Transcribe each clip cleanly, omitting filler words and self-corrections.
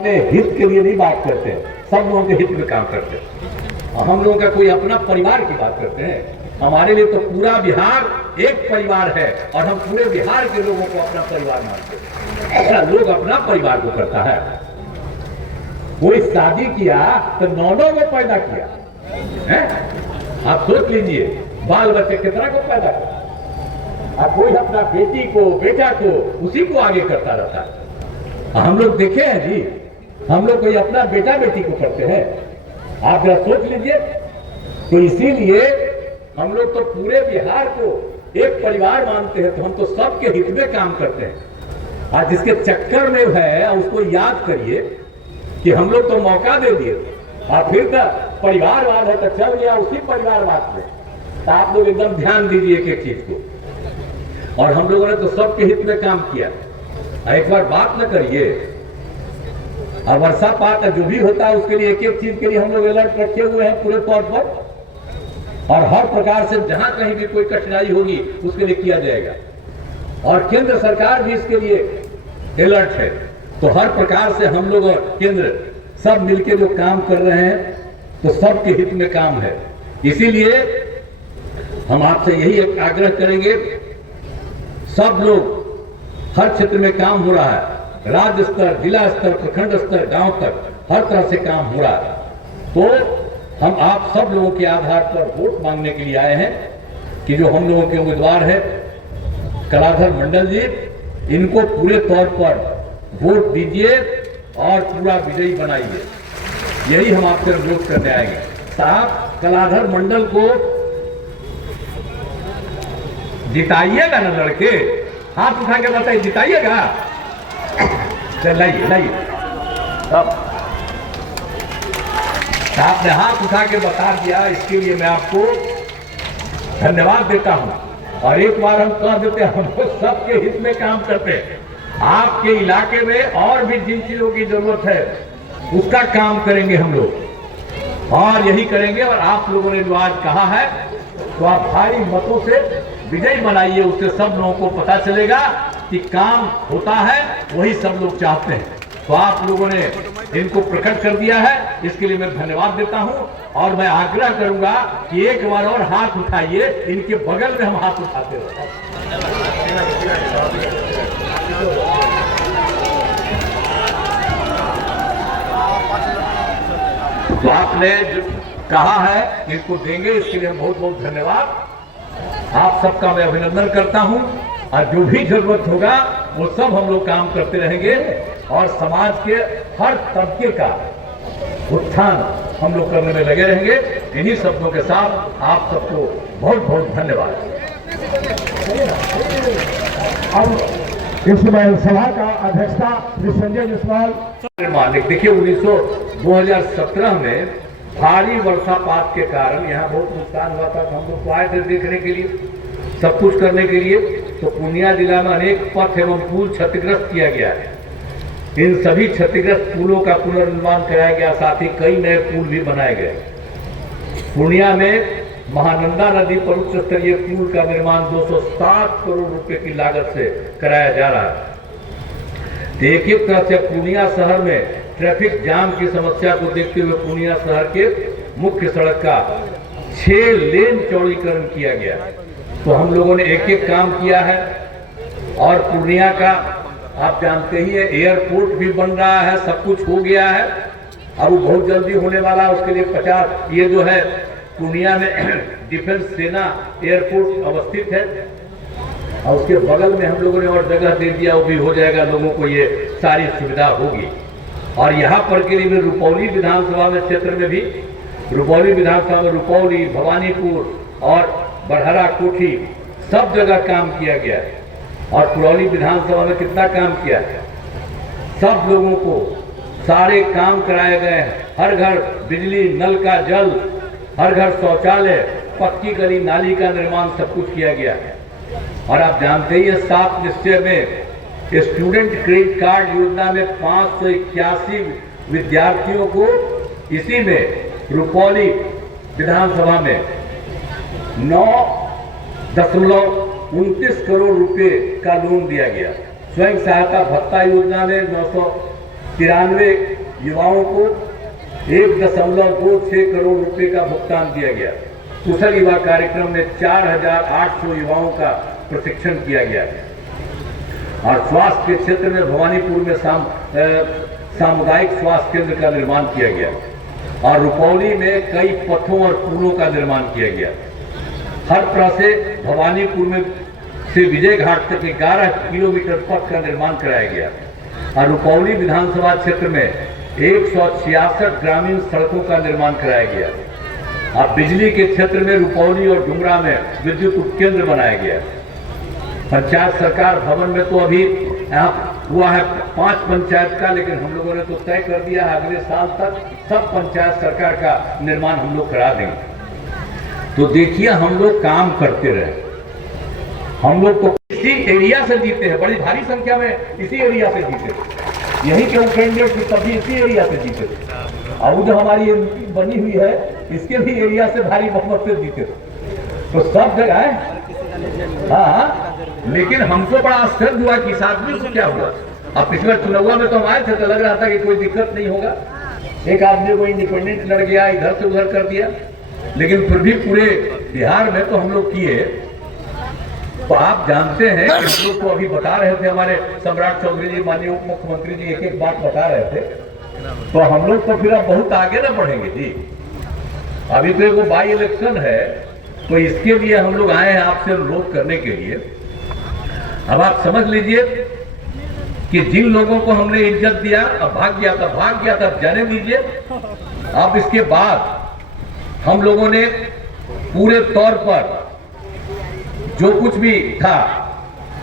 हित के लिए नहीं बात करते हैं, सब लोगों के हित में काम करते हैं। और हम लोगों का कोई अपना परिवार की बात करते हैं। हमारे लिए तो पूरा बिहार एक परिवार है और हम पूरे बिहार के लोगों को अपना परिवार मानते हैं। लोग अपना परिवार को करता है। कोई शादी किया तो 9 को पैदा किया है? आप सोच लीजिए, बाल बच्चे कितना को पैदा किया। अब कोई अपना बेटी को, बेटा को, उसी को आगे करता रहता है। हम लोग देखे हैं जी, हम लोग कोई अपना बेटा बेटी को करते हैं? आप जरा सोच लीजिए। तो इसीलिए हम लोग तो पूरे बिहार को एक परिवार मानते हैं, तो हम तो सबके हित में काम करते हैं। आज जिसके चक्कर में है उसको याद करिए कि हम लोग तो मौका दे दिए और फिर तो परिवारवाद है तो चल गया उसी परिवारवाद में। तो आप लोग एकदम ध्यान दीजिए एक चीज को। और हम लोगों ने तो सबके हित में काम किया। एक बार बात न करिए। और वर्षापात जो भी होता है उसके लिए एक एक चीज के लिए हम लोग अलर्ट रखे हुए हैं पूरे तौर पर। और हर प्रकार से जहां कहीं भी कोई कठिनाई होगी उसके लिए किया जाएगा। और केंद्र सरकार भी इसके लिए अलर्ट है। तो हर प्रकार से हम लोग और केंद्र सब मिलकर जो काम कर रहे हैं तो सबके हित में काम है। इसीलिए हम आपसे यही एक आग्रह करेंगे, सब लोग हर क्षेत्र में काम हो रहा है, राज्य स्तर, जिला स्तर, प्रखंड स्तर, गांव तक हर तरह से काम हो रहा है। तो हम आप सब लोगों के आधार पर वोट मांगने के लिए आए हैं कि जो हम लोगों के उम्मीदवार है कलाधर मंडल जी, इनको पूरे तौर पर वोट दीजिए और पूरा विजयी बनाइए। यही हम आपसे अनुरोध करने आएंगे। साहब, कलाधर मंडल को जिताइएगा ना लड़के? हाथ उठा के बताइए, जिताइएगा? लाइए लाइए। आपने हाथ उठा के बता दिया, इसके लिए मैं आपको धन्यवाद देता हूं। और एक बार हम कह देते हैं, हम लोग सबके हित में काम करते हैं। आपके इलाके में और भी जिन चीजों की जरूरत है उसका काम करेंगे हम लोग, और यही करेंगे। और आप लोगों ने जो आज कहा है तो आप भारी मतों से विजयी बनाइए। उससे सब लोगों को पता चलेगा कि काम होता है, वही सब लोग चाहते हैं। तो आप लोगों ने इनको प्रकट कर दिया है, इसके लिए मैं धन्यवाद देता हूं। और मैं आग्रह करूंगा कि एक बार और हाथ उठाइए, इनके बगल में हम हाथ उठाते हैं। तो आपने जो कहा है इसको देंगे, इसके लिए बहुत बहुत धन्यवाद। आप सबका मैं अभिनंदन करता हूं। और जो भी जरूरत होगा वो सब हम लोग काम करते रहेंगे और समाज के हर तबके का उत्थान हम लोग करने में लगे रहेंगे। इन्हीं शब्दों के साथ आप सबको बहुत बहुत धन्यवाद। अब इस सभा का अध्यक्षता श्री संजय जायसवाल। मालिक देखिए, 2017 में भारी वर्षापात के कारण यहाँ बहुत नुकसान हुआ था। हम लोग आए थे देखने के लिए, सब कुछ करने के लिए। तो पूर्णिया जिला में अनेक पथ एवं पुल क्षतिग्रस्त किया गया है। इन सभी क्षतिग्रस्त पुलों का पुनर्निर्माण कराया गया, साथ ही कई नए पुल भी बनाए गए। पूर्णिया में महानंदा नदी पर उच्च स्तरीय पुल का निर्माण 260 करोड़ रुपए की लागत से कराया जा रहा है। एक एक तरह से पूर्णिया शहर में ट्रैफिक जाम की समस्या को देखते हुए पूर्णिया शहर के मुख्य सड़क का 6 लेन चौड़ीकरण किया गया। तो हम लोगों ने एक एक काम किया है। और पूर्णिया का आप जानते ही है, एयरपोर्ट भी बन रहा है, सब कुछ हो गया है। अब वो बहुत जल्दी होने वाला है। उसके लिए 50 ये जो है पूर्णिया में डिफेंस सेना एयरपोर्ट अवस्थित है और उसके बगल में हम लोगों ने और जगह दे दिया, वो भी हो जाएगा। लोगों को ये सारी सुविधा होगी। और यहाँ पर के लिए रुपौली विधानसभा में क्षेत्र में भी, रुपौली विधानसभा में रुपौली, भवानीपुर और बड़हरा, कोठी सब जगह काम किया गया है। और पुरौली विधानसभा में कितना काम किया है। सब लोगों को सारे काम कराए गए हैं। हर घर बिजली, नल का जल, हर घर शौचालय, पक्की गली नाली का निर्माण सब कुछ किया गया है। और आप जानते ही हैं, 7 निश्चय में स्टूडेंट क्रेडिट कार्ड योजना में 581 विद्यार्थियों को इसी में रुपौली विधानसभा में 9.29 करोड़ रुपए का लोन दिया गया। स्वयं सहायता भत्ता योजना में 993 युवाओं को 1.26 करोड़ रुपए का भुगतान किया गया। कुशल युवा कार्यक्रम में 4,800 युवाओं का प्रशिक्षण किया गया। और स्वास्थ्य के क्षेत्र में भवानीपुर में सामुदायिक स्वास्थ्य केंद्र का निर्माण किया गया और रुपौली में कई पथों और पुलों का निर्माण किया गया। हर तरह से भवानीपुर में से विजय घाट तक 11 किलोमीटर पथ का निर्माण कराया गया और रुपौली विधानसभा क्षेत्र में 166 ग्रामीण सड़कों का निर्माण कराया गया। अब बिजली के क्षेत्र में रुपौली और डुमरा में विद्युत उपकेंद्र बनाया गया। पंचायत सरकार भवन में तो अभी यहाँ हुआ है 5 पंचायत का, लेकिन हम लोगों ने तो तय कर दिया है अगले साल तक सब पंचायत सरकार का निर्माण हम लोग करा देंगे। तो देखिए हम लोग काम करते रहे। हम लोग तो इसी एरिया से जीते हैं, बड़ी भारी संख्या में इसी एरिया से जीते। यही क्यों कैंडिडेट की सभी इसी एरिया से जीते और जो हमारी बनी हुई है इसके भी एरिया से भारी बहुमत से जीते। तो सब जगह है। हाँ, लेकिन हमको बड़ा आश्चर्य हुआ कि इस आदमी को क्या हुआ। अब पिछले चुनाव में तो हम आए थे तो लग रहा था कि कोई दिक्कत नहीं होगा। एक आदमी को इंडिपेंडेंट लड़ गया, इधर से उधर कर दिया, लेकिन फिर भी पूरे बिहार में तो हम लोग किए। तो आप जानते हैं कि हम लोग को अभी बता रहे थे हमारे सम्राट चौधरी जी, माननीय उप मुख्यमंत्री जी एक एक बात बता रहे थे। तो हम लोग तो फिर अब बहुत आगे ना बढ़ेंगे जी। अभी तो एक बाई इलेक्शन है, तो इसके लिए हम लोग आए हैं आपसे अनुरोध करने के लिए। अब आप समझ लीजिए कि जिन लोगों को हमने इज्जत दिया अब भाग गया था, अब जाने दीजिए। अब इसके बाद हम लोगों ने पूरे तौर पर जो कुछ भी था,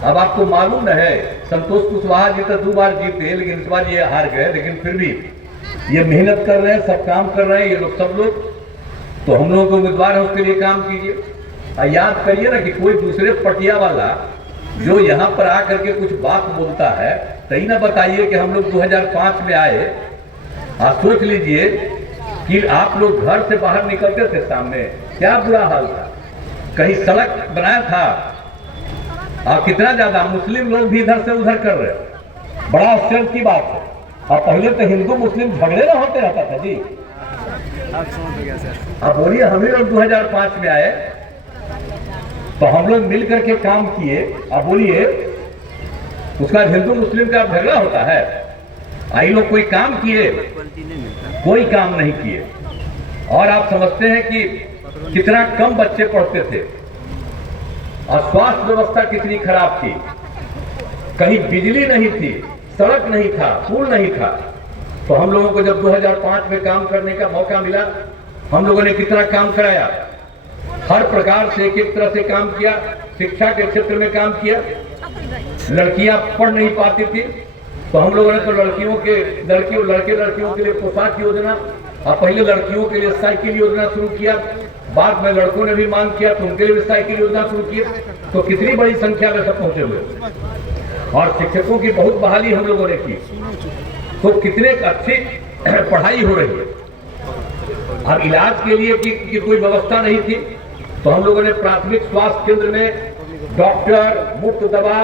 अब आपको मालूम है संतोष कुशवाहा जी तो 2 बार जीते, लेकिन इस बार ये हार गए। लेकिन फिर भी ये मेहनत कर रहे हैं, सब काम कर रहे हैं ये लोग सब लोग। तो हम लोगों को उम्मीदवार है उसके लिए काम कीजिए। याद करिए ना कि कोई दूसरे पटिया वाला जो यहाँ पर आकर के कुछ बात बोलता है तो ही ना बताइए कि हम लोग 2005 में आए। आप सोच लीजिए कि आप लोग घर से बाहर निकलते थे, सामने क्या बुरा हाल था। कहीं सड़क बनाया था और कितना ज्यादा मुस्लिम लोग भी इधर से उधर कर रहे। बड़ा आश्चर्य की बात है। और पहले तो हिंदू मुस्लिम झगड़े ना होते रहता था जी। अब बोलिए हम ही लोग 2005 में आए तो हम लोग मिल करके काम किए। अब बोलिए उसका हिंदू मुस्लिम का झगड़ा होता है। आई लोग कोई काम किए? कोई काम नहीं किए। और आप समझते हैं कि कितना कम बच्चे पढ़ते थे और स्वास्थ्य व्यवस्था कितनी खराब थी। कहीं बिजली नहीं थी, सड़क नहीं था, पुल नहीं था। तो हम लोगों को जब 2005 में काम करने का मौका मिला, हम लोगों ने कितना काम कराया। हर प्रकार से एक तरह से काम किया। शिक्षा के क्षेत्र में काम किया। लड़कियां पढ़ नहीं पाती थी तो हम लोगों ने तो लड़कियों के लिए पोशाक योजना और पहले लड़कियों के लिए साइकिल योजना शुरू किया। बाद में लड़कों ने भी मांग किया तो उनके लिए भी साइकिल योजना शुरू की। तो कितनी बड़ी संख्या में सब पहुंचे हुए। और शिक्षकों की बहुत बहाली हम लोगों ने की। तो कितने अच्छी पढ़ाई हो रही है। अब इलाज के लिए की कोई व्यवस्था नहीं थी तो हम लोगों ने प्राथमिक स्वास्थ्य केंद्र में डॉक्टर, मुफ्त दवा,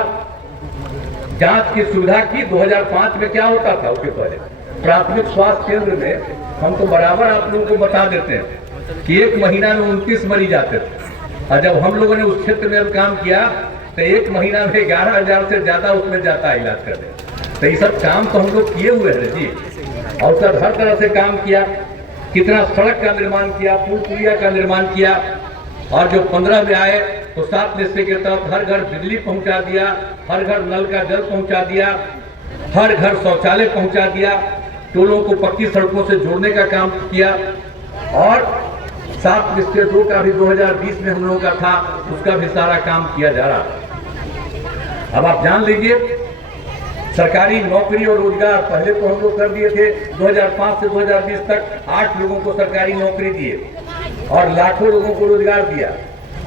जांच की सुविधा की। 2005 में क्या होता था उसके पहले प्राथमिक स्वास्थ्य केंद्र में हम तो बराबर आप लोगों को बता देते हैं कि एक महीना में 29 मरीज आते थे। और जब हम लोगों ने उस क्षेत्र में काम किया तो एक महीना में 11,000 से ज्यादा उसमें जाता है इलाज करने। तो ये सब काम तो हम लोग किए हुए हैं जी। और सर हर तरह से काम किया। कितना सड़क का निर्माण किया, पुल पुलिया का निर्माण किया। और जो 15 में आए तो 7 निश्चय के तहत हर घर बिजली पहुंचा दिया, हर घर नल का जल पहुंचा दिया, हर घर शौचालय पहुंचा दिया, टोलों को पक्की सड़कों से जोड़ने का काम किया। और 7 निश्चय 2 का भी 2020 में हम लोगों का था, उसका भी सारा काम किया जा रहा। अब आप जान लीजिए सरकारी नौकरी और रोजगार पहले तो हम लोग कर दिए थे। 2005 से 2020 तक 8 लोगों को सरकारी नौकरी दिए और लाखों लोगों को रोजगार दिया।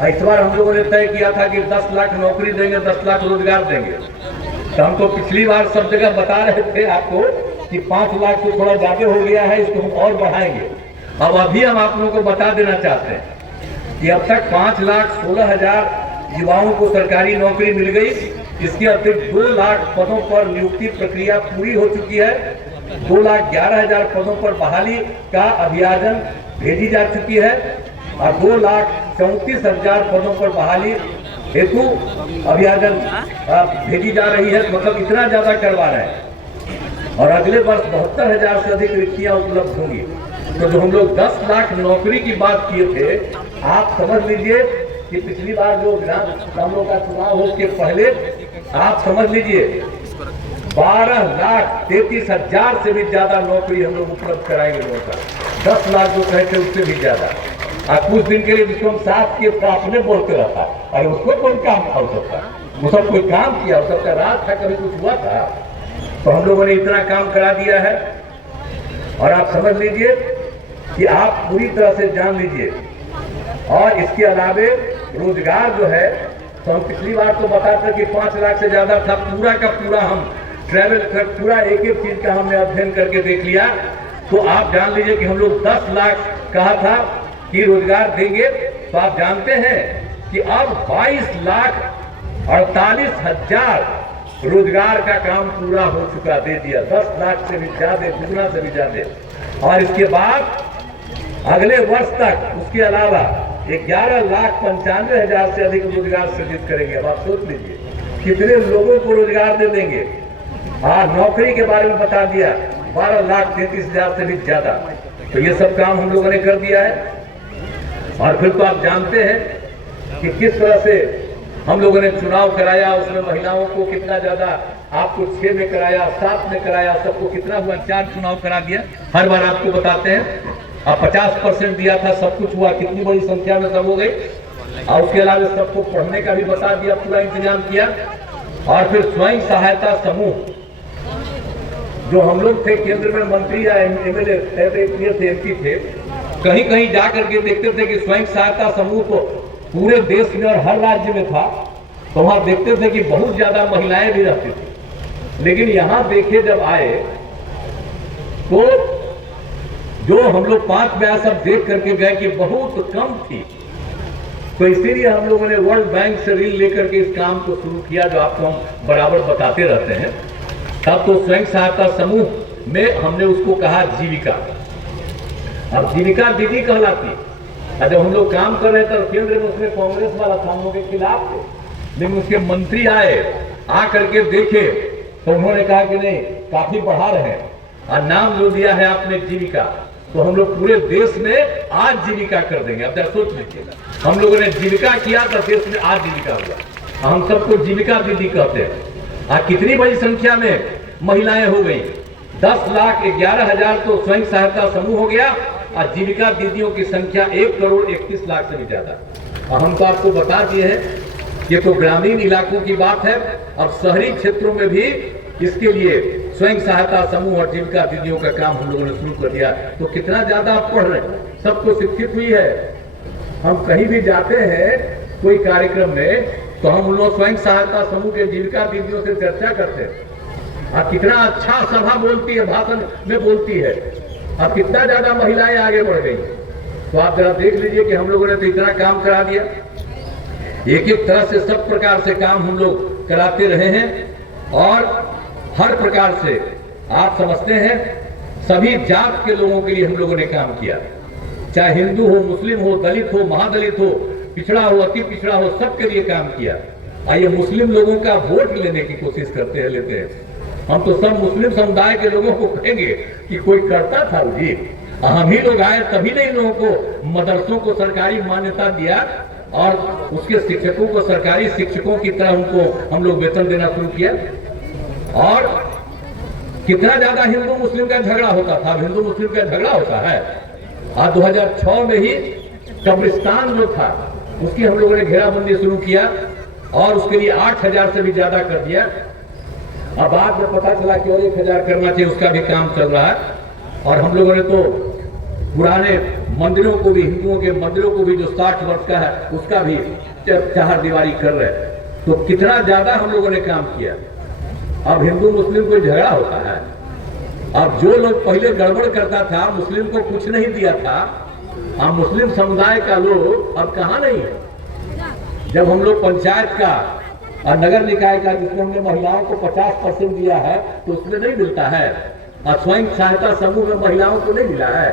इस बार हम लोगों ने तय किया था कि 10 लाख नौकरी देंगे, 10 लाख रोजगार देंगे। तो हम तो पिछली बार सब जगह बता रहे थे आपको कि 5 लाख तो थोड़ा ज्यादा हो गया है, इसको हम और बढ़ाएंगे। अब अभी हम आप लोगों को बता देना चाहते हैं कि अब तक 5,16,000 युवाओं को सरकारी नौकरी मिल गई। इसके अतिरिक्त 2 लाख पदों पर नियुक्ति प्रक्रिया पूरी हो चुकी है 2,11,000 पदों पर बहाली का अभियान भेजी जा चुकी है और 2,34,000 पदों पर बहाली हेतु अभियान भेजी जा रही है। मतलब इतना ज्यादा करवा रहे हैं और अगले वर्ष 72,000 से अधिक रिक्तियां उपलब्ध होंगी। तो जो हम लोग 10 लाख नौकरी की बात किए थे, आप समझ लीजिए कि पिछली बार जो विधानसभा का चुनाव हो उसके पहले आप समझ लीजिए 12,33,000 से भी ज्यादा नौकरी हम लोग उपलब्ध कराएंगे लोगों का। 10 लाख जो कहे थे उससे भी ज्यादा। और कुछ दिन के लिए विक्रम साहब के अपने बोलते रहता, अरे उसको कोई काम था, वो सब कोई काम किया, वो सबका राज था, कभी कुछ हुआ था? तो हम लोगों ने इतना काम करा दिया है और आप समझ लीजिए कि आप पूरी तरह से जान लीजिए। और इसके अलावे रोजगार जो है, तो हम पिछली बार तो बताते कि 5 लाख से ज्यादा था, पूरा का पूरा हम ट्रैवल कर पूरा एक एक चीज का हमने अध्ययन करके देख लिया। तो आप जान लीजिए कि हम लोग 10 लाख कहा था कि रोजगार देंगे, तो आप जानते हैं कि अब 22,48,000 रोजगार का काम पूरा हो चुका, दे दिया। 10 लाख से भी ज्यादा, दुगना से भी ज्यादा। और इसके बाद अगले वर्ष तक उसके अलावा 11,95,000 से अधिक रोजगार सृजित करेंगे। अब आप सोच लीजिए कितने लोगों को रोजगार दे देंगे। नौकरी के बारे में बता दिया 12,33,000 से भी ज्यादा। तो ये सब काम हम लोगों ने कर दिया है। और फिर तो आप जानते हैं कि किस तरह से हम लोगों ने चुनाव कराया, उसमें महिलाओं को कितना ज्यादा, आपको 6 में कराया, 7 में कराया, सबको कितना हुआ, 4 चुनाव करा दिया। हर बार आपको बताते हैं। अब 50% दिया था, सब कुछ हुआ, कितनी बड़ी संख्या में सब हो गई। और उसके अलावा सबको पढ़ने का भी बता दिया, पूरा इंतजाम किया। और फिर स्वयं सहायता समूह जो हम लोग थे केंद्र में मंत्री या एमएलए थे, एमपी थे, कहीं कहीं जा करके देखते थे कि स्वयं सहायता समूह तो पूरे देश में और हर राज्य में था, तो वहां देखते थे कि बहुत ज्यादा महिलाएं भी रहती थी। लेकिन यहां देखे जब आए तो जो हम लोग 5 ब्याह सब देख करके गए कि बहुत कम थी। तो इसीलिए हम लोगों ने वर्ल्ड बैंक से ऋण लेकर के इस काम को शुरू किया, जो आपको हम बराबर बताते रहते हैं। तब तो स्वयं सहायता समूह में हमने उसको कहा जीविका। अब जीविका दीदी कहलाती। जब हम लोग काम कर रहे थे केंद्र में, उसमें कांग्रेस वाला था, हम लोग के खिलाफ थे, लेकिन उसके मंत्री आए, आ करके देखे तो उन्होंने कहा कि नहीं, काफी बढ़ा रहे हैं और नाम जो दिया है आपने जीविका, तो हम लोग पूरे देश में आज जीविका कर देंगे। अब जरा सोच लीजिए, हम लोगों ने जीविका किया तो देश में आज जीविका हुआ। हम सबको जीविका दीदी कहते हैं। कितनी बड़ी संख्या में महिलाएं हो गई, 10,11,000 तो स्वयं सहायता समूह हो गया और जीविका दीदियों की संख्या 1,31,00,000 से भी ज्यादा। हम तो आपको बता दिए हैं, ये तो ग्रामीण इलाकों की बात है। अब शहरी क्षेत्रों में भी इसके लिए स्वयं सहायता समूह और जीविका दीदियों का काम हम लोगों ने शुरू कर दिया। तो कितना ज्यादा आप पढ़ रहे हैं, सबको शिक्षित हुई है। हम कहीं भी जाते हैं कोई कार्यक्रम में, तो हम उन लोग स्वयं सहायता समूह के जीविका दीदियों से चर्चा करते हैं। कितना अच्छा सभा बोलती है, भाषण में बोलती है, अब कितना ज्यादा महिलाएं आगे बढ़ गई। तो आप जरा देख लीजिए कि हम लोगों ने तो इतना काम करा दिया। एक एक तरह से सब प्रकार से काम हम लोग कराते रहे हैं और हर प्रकार से आप समझते हैं सभी जात के लोगों के लिए हम लोगों ने काम किया, चाहे हिंदू हो, मुस्लिम हो, दलित हो, महादलित हो, पिछड़ा हो, अति पिछड़ा हो, सबके लिए काम किया। आइए मुस्लिम लोगों का वोट लेने की कोशिश करते हैं, लेते हैं। हम तो सब मुस्लिम समुदाय के लोगों को कहेंगे कि कोई करता था जी, हम ही लोग आए तभी ने इन लोगों को मदरसों को सरकारी मान्यता दिया और उसके शिक्षकों को सरकारी शिक्षकों की तरह उनको हम लोग वेतन देना शुरू किया। और कितना ज्यादा हिंदू मुस्लिम का झगड़ा होता था, हिंदू मुस्लिम का झगड़ा होता है। आज 2006 में ही कब्रिस्तान जो था उसकी हम लोगों ने घेराबंदी शुरू किया और उसके लिए 8,000 से भी ज्यादा कर दिया। अब बाद में पता चला कि और 1,000 करना चाहिए, उसका भी काम चल रहा है। और हम लोगों ने तो पुराने मंदिरों को भी, हिंदुओं के मंदिरों को भी जो 60 वर्ष का है उसका भी चारदीवारी कर रहे हैं। तो कितना ज्यादा हम लोगों ने काम किया। अब हिंदू मुस्लिम को झगड़ा होता है। अब जो लोग पहले गड़बड़ करता था, मुस्लिम को कुछ नहीं दिया था, अब मुस्लिम समुदाय का लोग अब कहां नहीं है। जब हम लोग पंचायत का और नगर निकाय का, जिसमें हमने महिलाओं को 50% दिया है, तो उसमें नहीं मिलता है। और स्वयं सहायता समूह में महिलाओं को नहीं मिला है?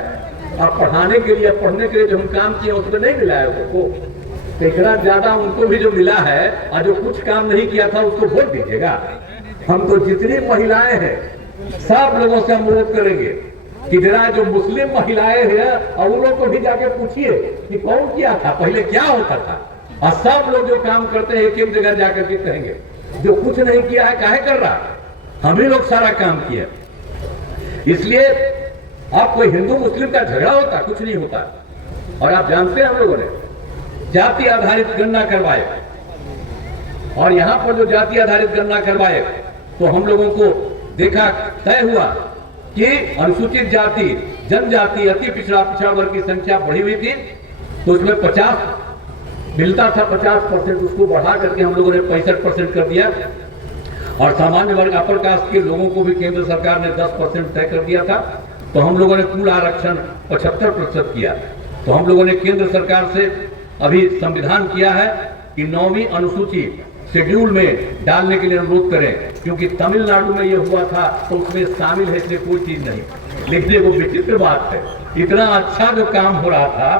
अब पढ़ाने के लिए, पढ़ने के लिए जो हम काम किए उसमें नहीं मिला है उनको? तो इतना ज्यादा उनको भी जो मिला है और जो कुछ काम नहीं किया था उसको वोट दीजिएगा? हम तो जितनी महिलाएं हैं सब लोगों से अनुरोध करेंगे कि जरा जो मुस्लिम महिलाएं हैं और उन लोगों को भी जाके पूछिए कि कौन किया था, पहले क्या होता था। और सब लोग जो काम करते हैं एक जगह जाकर के कहेंगे जो कुछ नहीं किया है काहे कर रहा, हम ही लोग सारा काम किए। इसलिए अब कोई हिंदू मुस्लिम का झगड़ा होता, कुछ नहीं होता। और आप जानते हैं हम लोगों ने जाति आधारित गणना करवाए, और यहां पर जो जाति आधारित गणना करवाए तो हम लोगों को देखा, तय हुआ कि अनुसूचित जाति, जनजाति, अति पिछड़ा वर्ग की संख्या बढ़ी हुई थी। तो उसमें 50 मिलता था, 50%, उसको बढ़ा करके हम लोगों ने 65% कर दिया। और सामान्य वर्ग, अपर कास्ट के लोगों को भी केंद्र सरकार ने 10% तय कर दिया था। तो हम लोगों ने कुल आरक्षण 75% किया। तो हम लोगों ने केंद्र सरकार से अभी संविधान किया है कि 9वीं अनुसूची शेड्यूल में डालने के लिए अनुरोध करें, क्योंकि तमिलनाडु में यह हुआ था तो उसमें शामिल है, इसलिए कोई चीज नहीं। लेकिन वो विचित्र बात है, इतना अच्छा जो काम हो रहा था,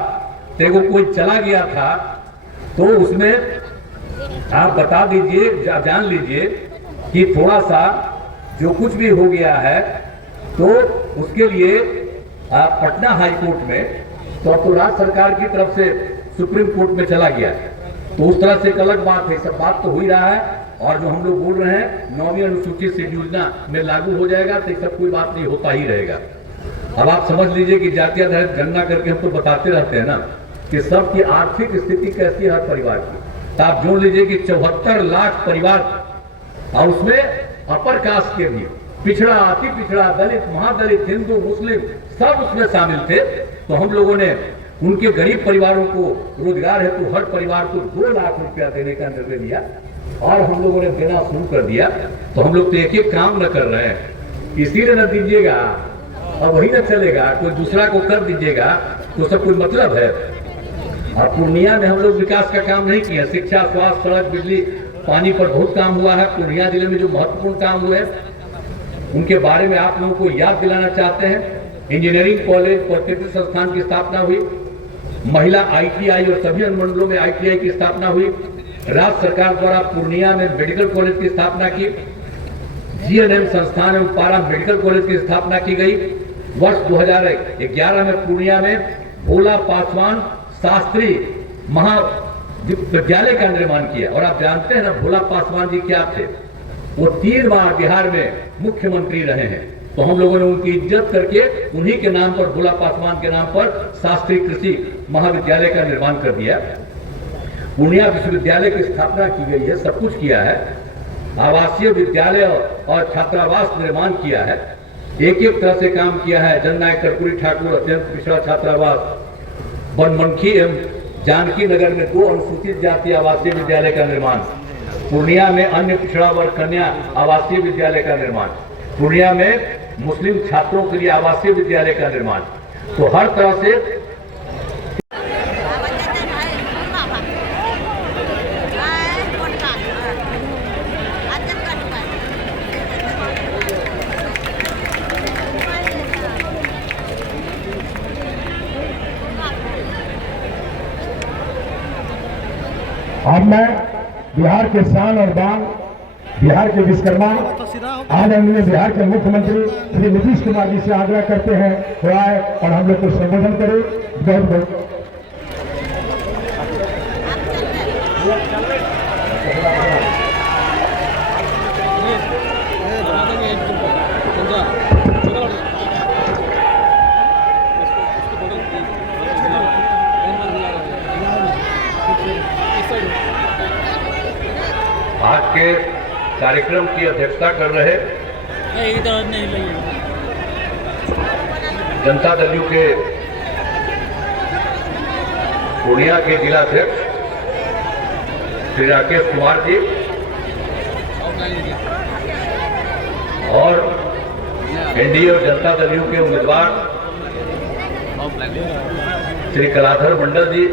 देखो कोई चला गया था तो उसमें आप बता दीजिए, जान लीजिए कि थोड़ा सा जो कुछ भी हो गया है तो उसके लिए पटना हाई कोर्ट में तो राज्य सरकार की तरफ से सुप्रीम कोर्ट में चला गया। तो उस तरह से एक अलग बात है, सब बात तो हो ही रहा है। और जो हम लोग बोल रहे हैं 9वीं अनुसूचित योजना में लागू हो जाएगा तो सब कोई बात नहीं, होता ही रहेगा। अब आप समझ लीजिए कि जाति आधारित गणना करके हम तो बताते रहते हैं ना कि सबकी आर्थिक स्थिति कैसी है हर परिवार की। तो आप जोड़ लीजिए कि 74 लाख परिवार, और उसमें अपर कास्ट के भी, पिछड़ा, अति पिछड़ा, दलित, महादलित, हिंदू, मुस्लिम सब उसमें शामिल थे। तो हम लोगों ने उनके गरीब परिवारों को रोजगार हेतु हर परिवार को 2 लाख रुपया देने का निर्णय लिया और हम लोगों ने देना शुरू कर दिया। तो हम लोग तो एक एक काम न कर रहे हैं, इसीलिए न दीजिएगा और वही न चलेगा, कोई दूसरा को कर दीजिएगा तो सब कोई मतलब है। और पूर्णिया में हम लोग विकास का काम नहीं किया, शिक्षा, स्वास्थ्य, सड़क, बिजली, पानी पर बहुत काम हुआ है। पूर्णिया जिले में जो महत्वपूर्ण काम हुए उनके बारे में आप लोगों को याद दिलाना चाहते हैं। इंजीनियरिंग कॉलेज, पॉलिटेक्निक संस्थान की स्थापना हुई, महिला ITI और सभी अनुमंडलों में ITI की स्थापना हुई, राज्य सरकार द्वारा पूर्णिया में मेडिकल कॉलेज की स्थापना की, GNM संस्थान एवं पारा मेडिकल कॉलेज की स्थापना की गई। वर्ष 2011 में पूर्णिया में भोला पासवान शास्त्री महाविद्यालय का निर्माण किया। और आप जानते हैं ना भोला पासवान जी क्या थे, वो 3 बार बिहार में मुख्यमंत्री रहे हैं। तो हम लोगों ने उनकी इज्जत करके उन्हीं के नाम पर, भोला पासवान के नाम पर शास्त्री कृषि महाविद्यालय का निर्माण कर दिया। पूर्णिया विश्वविद्यालय की स्थापना की गई है, सब कुछ किया है। आवासीय विद्यालय और छात्रावास निर्माण किया है, एक एक तरह से काम किया है। जननायक कर्पूरी ठाकुर अत्यंत पिछड़ा छात्रावास, बनमनखी एवं जानकी नगर में 2 अनुसूचित जाति आवासीय विद्यालय का निर्माण, पूर्णिया में अन्य पिछड़ा वर्ग कन्या आवासीय विद्यालय का निर्माण, पूर्णिया में मुस्लिम छात्रों के लिए आवासीय विद्यालय का निर्माण। तो हर तरह से अब मैं बिहार के शान और बान, बिहार के विश्वकर्मा, आदरणीय बिहार के मुख्यमंत्री श्री नीतीश कुमार जी से आग्रह करते हैं वो आए और हम लोग को संबोधन करें। बहुत बहुत आज के कार्यक्रम की अध्यक्षता कर रहे जनता दल यू के पूर्णिया के जिलाध्यक्ष श्री राकेश कुमार जी और NDA और जनता दल यू के उम्मीदवार श्री कलाधर मंडल जी,